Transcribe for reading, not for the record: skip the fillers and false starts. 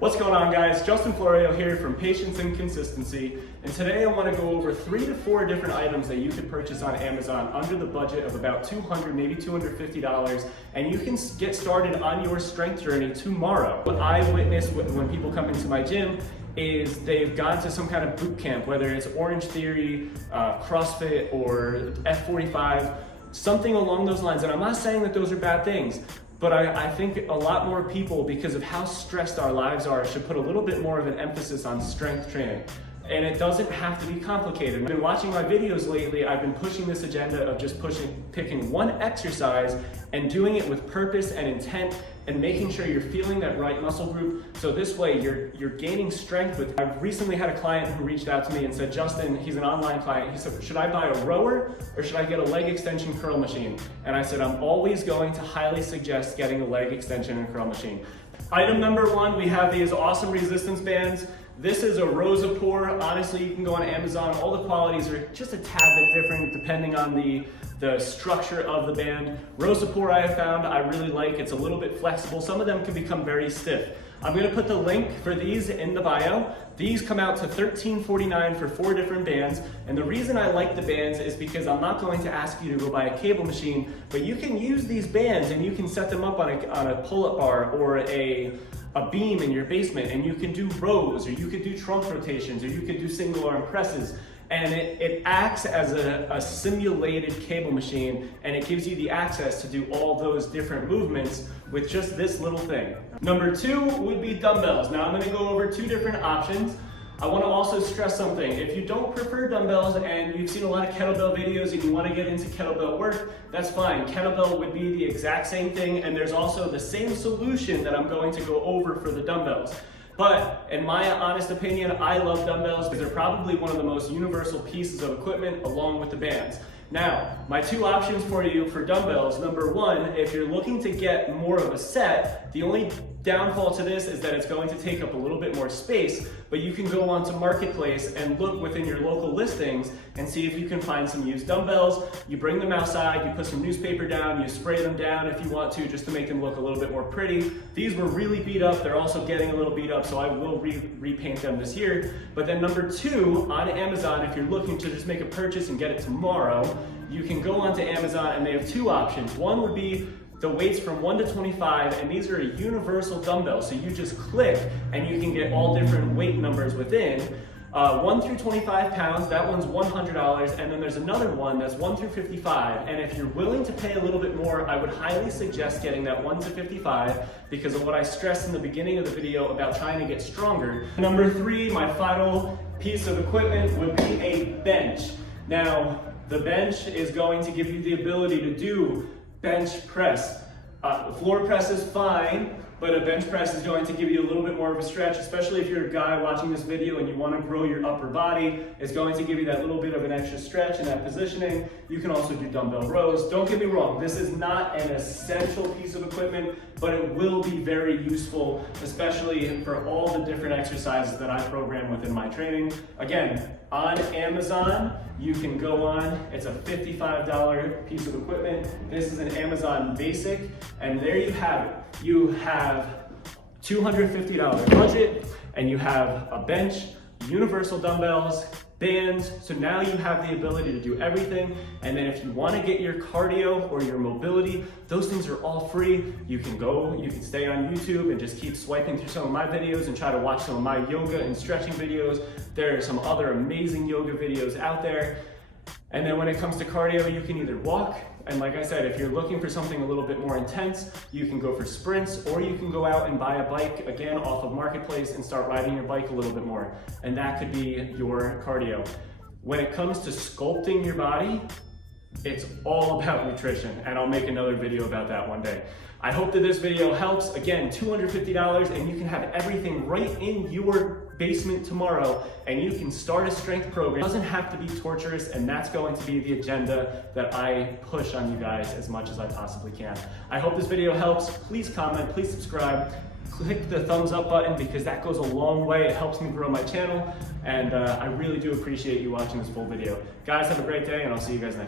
What's going on, guys? Justin Florio here from Patience and Consistency, and today I want to go over 3 to 4 different items that you can purchase on Amazon under the budget of about $200, maybe $250, and you can get started on your strength journey tomorrow. What I witness when people come into my gym is they've gone to some kind of boot camp, whether it's Orange Theory, CrossFit, or F45, something along those lines. And I'm not saying that those are bad things, but I think a lot more people, because of how stressed our lives are, should put a little bit more of an emphasis on strength training. And it doesn't have to be complicated. I've been watching my videos lately, I've been pushing this agenda of just picking one exercise and doing it with purpose and intent and making sure you're feeling that right muscle group. So this way you're gaining strength with. I've recently had a client who reached out to me and said, Justin, he's an online client. He said, should I buy a rower or should I get a leg extension curl machine? And I said, I'm always going to highly suggest getting a leg extension and curl machine. Item number 1, we have these awesome resistance bands. This is a Versatility. Honestly, you can go on Amazon. All the qualities are just a tad bit different depending on the structure of the band. Versatility I have found I really like. It's a little bit flexible. Some of them can become very stiff. I'm gonna put the link for these in the bio. These come out to $13.49 for 4 different bands. And the reason I like the bands is because I'm not going to ask you to go buy a cable machine, but you can use these bands and you can set them up on a pull-up bar or a beam in your basement, and you can do rows, or you could do trunk rotations, or you could do single arm presses. And it acts as a simulated cable machine, and it gives you the access to do all those different movements with just this little thing. Number 2 would be dumbbells. Now I'm gonna go over 2 different options. I wanna also stress something. If you don't prefer dumbbells and you've seen a lot of kettlebell videos and you wanna get into kettlebell work, that's fine. Kettlebell would be the exact same thing, and there's also the same solution that I'm going to go over for the dumbbells. But in my honest opinion, I love dumbbells because they're probably one of the most universal pieces of equipment along with the bands. Now, my 2 options for you for dumbbells. Number 1, if you're looking to get more of a set, the only downfall to this is that it's going to take up a little bit more space, but you can go onto Marketplace and look within your local listings and see if you can find some used dumbbells. You bring them outside, you put some newspaper down, you spray them down if you want to, just to make them look a little bit more pretty. These were really beat up, they're also getting a little beat up, so I will repaint them this year. But then number 2, on Amazon, if you're looking to just make a purchase and get it tomorrow, you can go onto Amazon and they have 2 options. One would be the weights from 1 to 25, and these are a universal dumbbell, so you just click and you can get all different weight numbers within. 1 through 25 pounds, that one's $100, and then there's another one that's 1 through 55, and if you're willing to pay a little bit more, I would highly suggest getting that 1 to 55 because of what I stressed in the beginning of the video about trying to get stronger. Number 3, my final piece of equipment would be a bench. Now, the bench is going to give you the ability to do bench press. The floor press is fine, but a bench press is going to give you a little bit more of a stretch, especially if you're a guy watching this video and you want to grow your upper body. It's going to give you that little bit of an extra stretch and that positioning. You can also do dumbbell rows. Don't get me wrong, this is not an essential piece of equipment, but it will be very useful, especially for all the different exercises that I program within my training. Again, on Amazon, you can go on, it's a $55 piece of equipment. This is an Amazon Basic, and there you have it. You have $250 budget, and you have a bench, universal dumbbells, bands, so now you have the ability to do everything. And then if you want to get your cardio or your mobility, those things are all free. You can stay on YouTube and just keep swiping through some of my videos and try to watch some of my yoga and stretching videos. There are some other amazing yoga videos out there. And then when it comes to cardio, you can either walk, and like I said, if you're looking for something a little bit more intense, you can go for sprints, or you can go out and buy a bike, again, off of Marketplace and start riding your bike a little bit more. And that could be your cardio. When it comes to sculpting your body, it's all about nutrition, and I'll make another video about that one day. I hope that this video helps. Again, $250, and you can have everything right in your basement tomorrow, and you can start a strength program. It doesn't have to be torturous, and that's going to be the agenda that I push on you guys as much as I possibly can. I hope this video helps. Please comment, please subscribe. Click the thumbs up button because that goes a long way. It helps me grow my channel, and I really do appreciate you watching this full video. Guys, have a great day, and I'll see you guys next time.